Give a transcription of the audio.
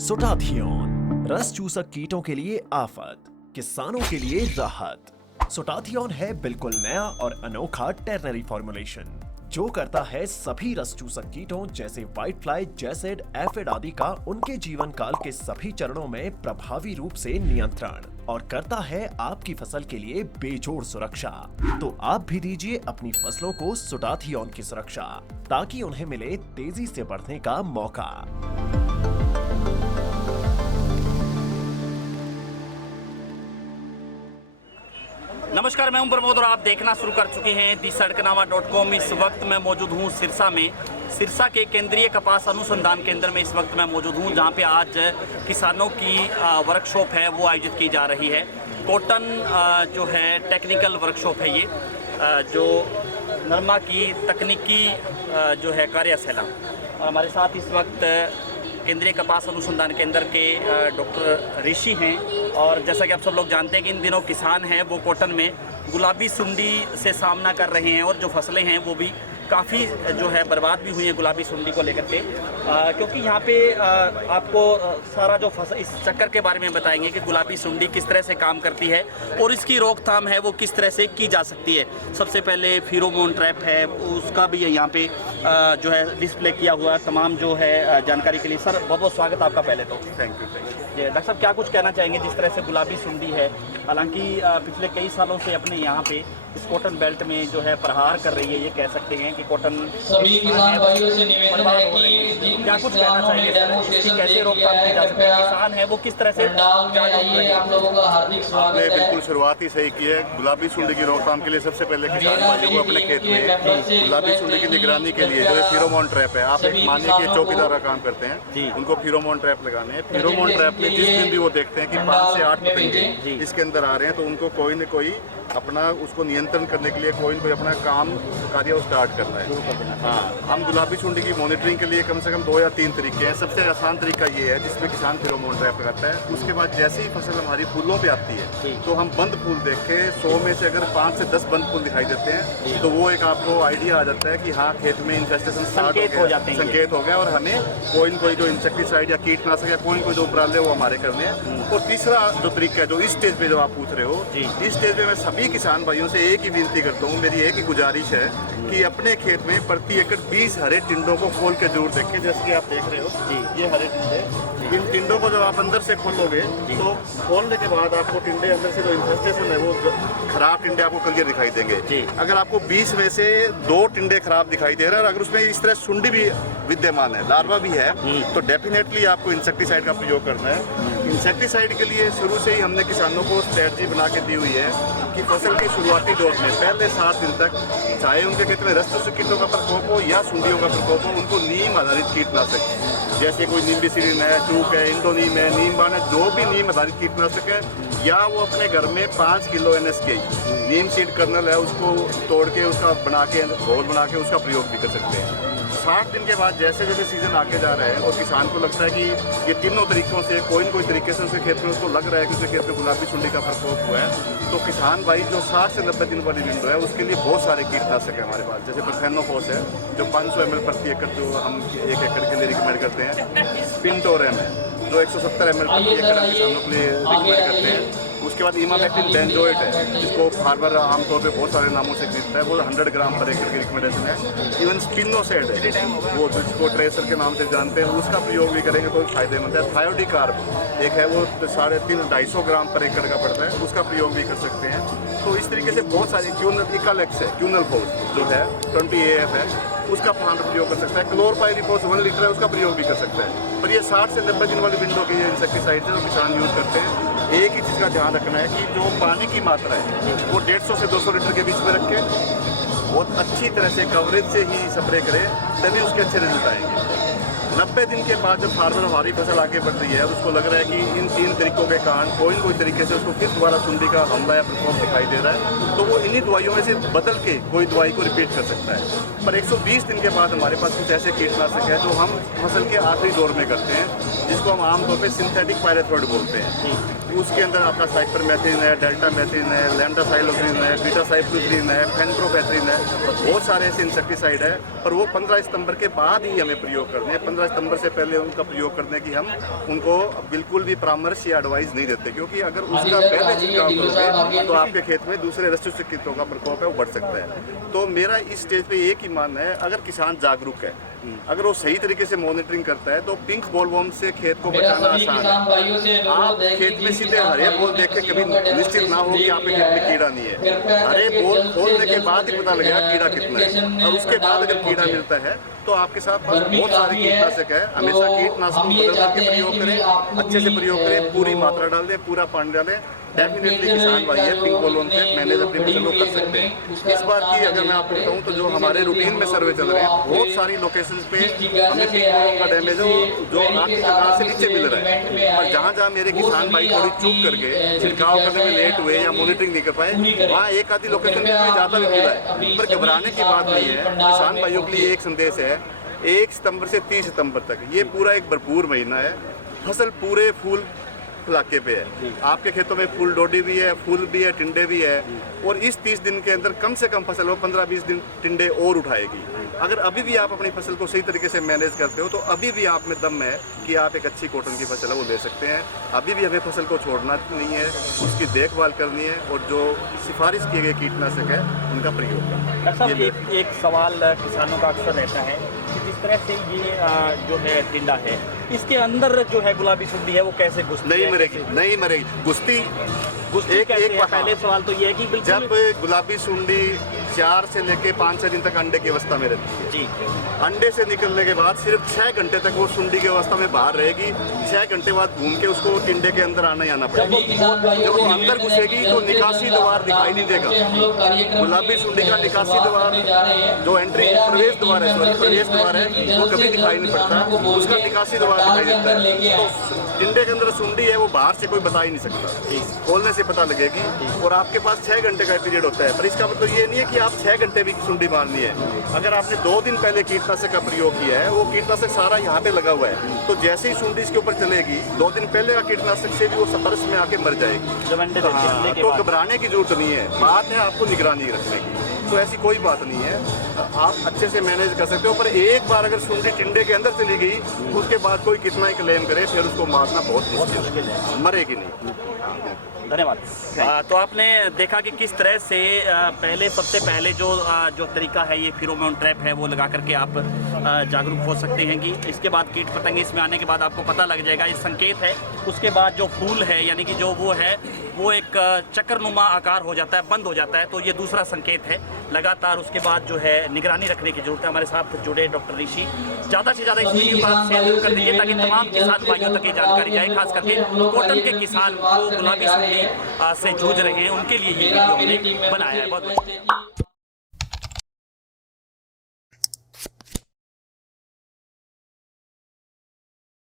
सोटाथियन रस चूसक कीटों के लिए आफत, किसानों के लिए राहत। सोटाथियन है बिल्कुल नया और अनोखा टेरनरी फॉर्मुलेशन जो करता है सभी रस चूसक कीटों जैसे व्हाइट फ्लाई, जैसिड, एफिड आदि का उनके जीवन काल के सभी चरणों में प्रभावी रूप से नियंत्रण और करता है आपकी फसल के लिए बेजोड़ सुरक्षा। तो आप भी दीजिए अपनी फसलों को सोटाथियन की सुरक्षा ताकि उन्हें मिले तेजी से बढ़ने का मौका। नमस्कार, मैं हूं प्रमोद और आप देखना शुरू कर चुके हैं thesadkanaama.com। इस वक्त मैं मौजूद हूं सिरसा में। सिरसा के केंद्रीय कपास अनुसंधान केंद्र में इस वक्त मैं मौजूद हूं, जहां पे आज किसानों की वर्कशॉप है वो आयोजित की जा रही है। कॉटन जो है टेक्निकल वर्कशॉप है ये, जो नरमा की तकनीकी जो है कार्यशाला। और हमारे साथ इस वक्त केंद्रीय कपास अनुसंधान केंद्र के डॉक्टर ऋषि हैं। और जैसा कि आप सब लोग जानते हैं कि इन दिनों किसान हैं वो कॉटन में गुलाबी सुंडी से सामना कर रहे हैं और जो फसलें हैं वो भी काफ़ी जो है बर्बाद भी हुई हैं गुलाबी सुंडी को लेकर के, क्योंकि यहाँ पे आपको सारा जो इस चक्कर के बारे में बताएंगे कि गुलाबी सुंडी किस तरह से काम करती है और इसकी रोकथाम है वो किस तरह से की जा सकती है। सबसे पहले फेरोमोन ट्रैप है, उसका भी यहाँ पे जो है डिस्प्ले किया हुआ है तमाम जो है जानकारी के लिए। सर बहुत बहुत स्वागत आपका पहले तो। Thank you. जी डॉक्टर साहब, क्या कुछ कहना चाहेंगे जिस तरह से गुलाबी सुंडी है, हालांकि पिछले कई सालों से अपने यहाँ पे इस कॉटन बेल्ट में जो है प्रहार कर रही है, ये कह सकते हैं कि कॉटन सभी किसान भाइयों से निवेदन है कि क्या कुछ कहना चाहिए कैसे रोकथाम की जा सकती है, किसान है वो किस तरह से आप लोगों का हार्दिक स्वागत आपने है। बिल्कुल शुरुआत ही सही की है। गुलाबी सुंडी की रोकथाम के लिए सबसे पहले किसान भाइयों को अपने खेत में गुलाबी सुंडी की निगरानी के लिए जो है फेरोमोन ट्रैप है, आप एक मानिए कि चौकीदार का काम करते हैं, उनको फेरोमोन ट्रैप लगाने हैं। फेरोमोन ट्रैप में जिस दिन भी वो देखते हैं कि 5 से 8 पतंगे इसके अंदर आ रहे हैं तो उनको कोई न कोई अपना उसको नियंत्रण करने के लिए कोई न कोई अपना काम कार्य स्टार्ट करना है। हाँ, हम गुलाबी सुंडी की मॉनिटरिंग के लिए कम से कम 2 या 3 तरीके हैं। सबसे आसान तरीका ये है जिसमें किसान फेरोमोन ट्रैप लगाता है। उसके बाद जैसे ही फसल हमारी फूलों पे आती है तो हम बंद फूल देख के 100 में से अगर 5 से 10 बंद फूल दिखाई देते हैं तो वो एक आपको आइडिया आ जाता है कि हाँ खेत में इन्फेस्टेशन संकेत हो जाते हैं, संकेत हो गया और हमें कोई न कोई जो इंसेक्टिसाइड या कीटनाशक या कोई न कोई जो उपराले वो हमारे करने हैं। और तीसरा जो तरीका है जो इस स्टेज पे जो आप पूछ रहे हो, इस स्टेज पे मैं सभी किसान भाइयों से एक ही विनती करता हूँ, मेरी एक ही गुजारिश है कि अपने खेत में प्रति एकड़ 20 हरे टिंडों को खोल के जरूर देखें। जैसे कि आप देख रहे हो ये हरे टिंडे, इन टिंडों को जब आप अंदर से खोलोगे तो खोलने के बाद आपको टिंडे अंदर से जो इन्फेस्टेशन है वो खराब टिंडे आपको क्लियर दिखाई देंगे। अगर आपको 20 में से 2 टिंडे खराब दिखाई दे रहे हैं और अगर उसमें इस तरह सुंडी भी विद्यमान है, लार्वा भी है, तो डेफिनेटली आपको इंसेक्टिसाइड का प्रयोग करना है। इंसेक्टिसाइड के लिए शुरू से ही हमने किसानों को स्ट्रेटजी बना के दी हुई है कि फसल के शुरुआती दौर में पहले 7 दिन तक चाहे उनके खेत में रस चूसक कीटों का प्रकोप हो या सुंडियों का प्रकोप हो, उनको नीम आधारित कीटनाशक जैसे कोई निम्बिसिडिन है, चूक है, इंडोनीम है, नीम बाण है, जो भी नीम आधारित कीटनाशक है, या वो अपने घर में 5 किलो NSK नीम सीड कर्नल है उसको तोड़ के उसका बना के घोल बना के उसका प्रयोग भी कर सकते हैं। 60 दिन के बाद जैसे जैसे सीजन आगे जा रहा है और किसान को लगता है कि ये तीनों तरीकों से कोई न कोई तरीके से उसके खेत में उसको लग रहा है कि उसके खेत में गुलाबी सुंडी का प्रकोप हुआ है, तो किसान भाई जो 60 से 90 दिन वाली विंडो है उसके लिए बहुत सारे कीटनाशक है हमारे पास। जैसे परफेनोफॉस है जो 500 ml प्रति एकड़ जो हम 1 एकड़ के लिए रिकमेंड करते हैं। स्पिनटोरेम है जो 170 ml प्रति एकड़ हम किसानों के लिए रिकमेंड करते हैं। उसके बाद इमामेक्टिन बेंजोएट है जिसको फार्मर आमतौर पे बहुत सारे नामों से खरीदता है, वो 100 ग्राम पर एकड़ की रिकमेंडेशन है। इवन स्पिनोसेड है वो जिसको ट्रेसर के नाम से जानते हैं, उसका प्रयोग भी करेंगे तो फायदेमंद है। थायोडिकार्ब एक है वो 350-250 ग्राम पर एकड़ का पड़ता है, उसका प्रयोग भी कर सकते हैं। तो इस तरीके से बहुत सारी इकालेक्स है, क्यूनल फोर्स जो है 20 AF है, उसका फार्मर प्रयोग कर सकता है। क्लोरपाइरिफॉस 1 लीटर है उसका प्रयोग भी कर सकता है। पर ये 60 से 90 दिन वाली विंडो के इंसेक्टिसाइड है जो किसान यूज़ करते हैं। एक ही चीज़ का ध्यान रखना है कि जो पानी की मात्रा है वो 150 से 200 लीटर के बीच में रखें, बहुत अच्छी तरह से कवरेज से ही स्प्रे करें, तभी उसके अच्छे रिजल्ट आएंगे। 90 दिन के बाद जब फार्मर हमारी फसल आगे बढ़ रही है और उसको लग रहा है कि इन 3 तरीकों के कारण कोई न कोई तरीके से उसको फिर दोबारा सुंडी का हमला या प्रकोप दिखाई दे रहा है, तो वो इन्हीं दवाइयों में से बदल के कोई दवाई को रिपीट कर सकता है। पर 120 दिन के बाद हमारे पास कुछ ऐसे कीटनाशक है जो हम फसल के आखिरी दौर में करते हैं, जिसको हम आमतौर पर सिंथेटिक पायरेथ्रोइड बोलते हैं। उसके अंदर आपका साइपरमेथ्रिन है, डेल्टामेथ्रिन है, लैम्डासाइलोक्सिन है, बीटासाइक्लोथ्रिन है, फेनप्रोपेथ्रिन है, बहुत सारे ऐसे इंसेक्टिसाइड है। और वो 15 सितंबर के बाद ही हमें प्रयोग करने हैं। 15 सितंबर से पहले उनका प्रयोग करने की हम उनको बिल्कुल भी परामर्श या एडवाइस नहीं देते, क्योंकि अगर उसका पहले छिड़काव करोगे तो आपके खेत में दूसरे रस चूसक कीटों का प्रकोप है वो बढ़ सकता है। तो मेरा इस स्टेज पे एक ही मानना है, अगर किसान जागरूक है, अगर वो सही तरीके से मॉनिटरिंग करता है तो पिंक बॉलवर्म से खेत को बचाना आसान है। आप खेत में सीधे हरे बॉल देख के कभी निश्चित ना हो कि आपके खेत में कीड़ा नहीं है। हरे बॉल खोलने के बाद ही पता लगेगा कीड़ा कितना है, और उसके बाद अगर कीड़ा मिलता है तो आपके साथ बहुत सारे कीटनाशक है। हमेशा कीटनाशक बदल करके प्रयोग करें, अच्छे से प्रयोग करें, पूरी मात्रा डाल दें, पूरा पानी डालें। डेफिनेटली किसान भाई है, पिंक बॉलवर्म से मैनेज अपनी फसल को कर सकते हैं। इस बार की अगर मैं आपको बताऊं तो जो हमारे रूटीन में सर्वे चल रहे हैं, बहुत सारी लोकेशंस पे हमें पिंक बॉलवर्म का डैमेज हो जो 8,000 से नीचे मिल रहा है। और जहाँ जहाँ मेरे किसान भाई थोड़ी चूक करके छिड़काव करने में लेट हुए या मॉनिटरिंग नहीं कर पाए, वहाँ एक आधी लोकेशन में ज़्यादा भी मिला है। पर घबराने की बात नहीं है। किसान भाइयों के लिए एक संदेश है, 1 सितंबर से 30 सितंबर तक ये पूरा एक भरपूर महीना है। फसल पूरे फूल इलाके पे है, आपके खेतों में फूल डोडी भी है, फूल भी है, टिंडे भी है, और इस 30 दिन के अंदर कम से कम फसल वो 15-20 दिन टिंडे और उठाएगी। अगर अभी भी आप अपनी फसल को सही तरीके से मैनेज करते हो तो अभी भी आप में दम है कि आप एक अच्छी कॉटन की फसल है वो ले सकते हैं। अभी भी हमें फसल को छोड़ना नहीं है, उसकी देखभाल करनी है, और जो सिफारिश किए गए कीटनाशक है उनका प्रयोग करना साहब, एक सवाल किसानों का अक्सर रहता है कि जिस तरह से ये जो है टिंडा है, इसके अंदर जो है गुलाबी सुंडी है वो कैसे घुसती है? नहीं मरेगी घुसती एक पहले सवाल तो ये है कि जब गुलाबी सुंडी 4 से लेके 5-6 दिन तक अंडे की अवस्था में रहती है जी, अंडे से निकलने के बाद सिर्फ 6 घंटे तक वो सुंडी की अवस्था में बाहर रहेगी। 6 घंटे बाद घूम के उसको टिंडे के अंदर आना ही आना पड़ेगा। जब वो अंदर घुसेगी तो निकासी द्वार दिखाई नहीं देगा। गुलाबी सुंडी का निकासी द्वार जो एंट्री प्रवेश द्वार है वो कभी दिखाई नहीं पड़ता, उसका निकासी द्वार दिखाई देता है। तो टिंडे के अंदर सुंडी है वो बाहर से कोई बता ही नहीं सकता, खोलने से पता लगेगी। और आपके पास 6 घंटे का पीरियड होता है, पर इसका मतलब ये नहीं है कि आप 6 घंटे भी सुंडी मारनी है। अगर आपने 2 दिन पहले कीटनाशक का प्रयोग किया है, वो कीटनाशक सारा यहाँ पे लगा हुआ है, तो जैसे ही सुंडी इसके ऊपर चलेगी 2 दिन पहले का कीटनाशक से भी वो सतर्क में आके मर जाएगी। तो घबराने की जरूरत नहीं है, बात है आपको निगरानी रखने की। तो ऐसी कोई बात नहीं है, आप अच्छे से मैनेज कर सकते हो। पर एक बार अगर सुंडी टिंडे के अंदर चली गई, उसके बाद कोई कितना ही क्लेम करे, फिर उसको मारना बहुत मुश्किल है, मरेगी नहीं। धन्यवाद। तो आपने देखा कि किस तरह से सबसे पहले जो तरीका है ये फेरोमोन ट्रैप है वो लगा करके आप जागरूक हो सकते हैं कि इसके बाद कीट पतंगे इसमें आने के बाद आपको पता लग जाएगा, ये संकेत है। उसके बाद जो फूल है यानी कि जो वो है वो एक चक्करनुमा आकार हो जाता है, बंद हो जाता है, तो ये दूसरा संकेत है। लगातार उसके बाद जो है निगरानी रखने की जरूरत है। हमारे साथ जुड़े डॉक्टर ऋषि, ज़्यादा से ज़्यादा इस वीडियो को आप शेयर कर दीजिए ताकि तमाम किसान भाइयों तक ये जानकारी जाए, खास करके कॉटन के किसान जो गुलाबी सुंडी से जूझ रहे हैं उनके लिए ये वीडियो हमने बनाया है। बहुत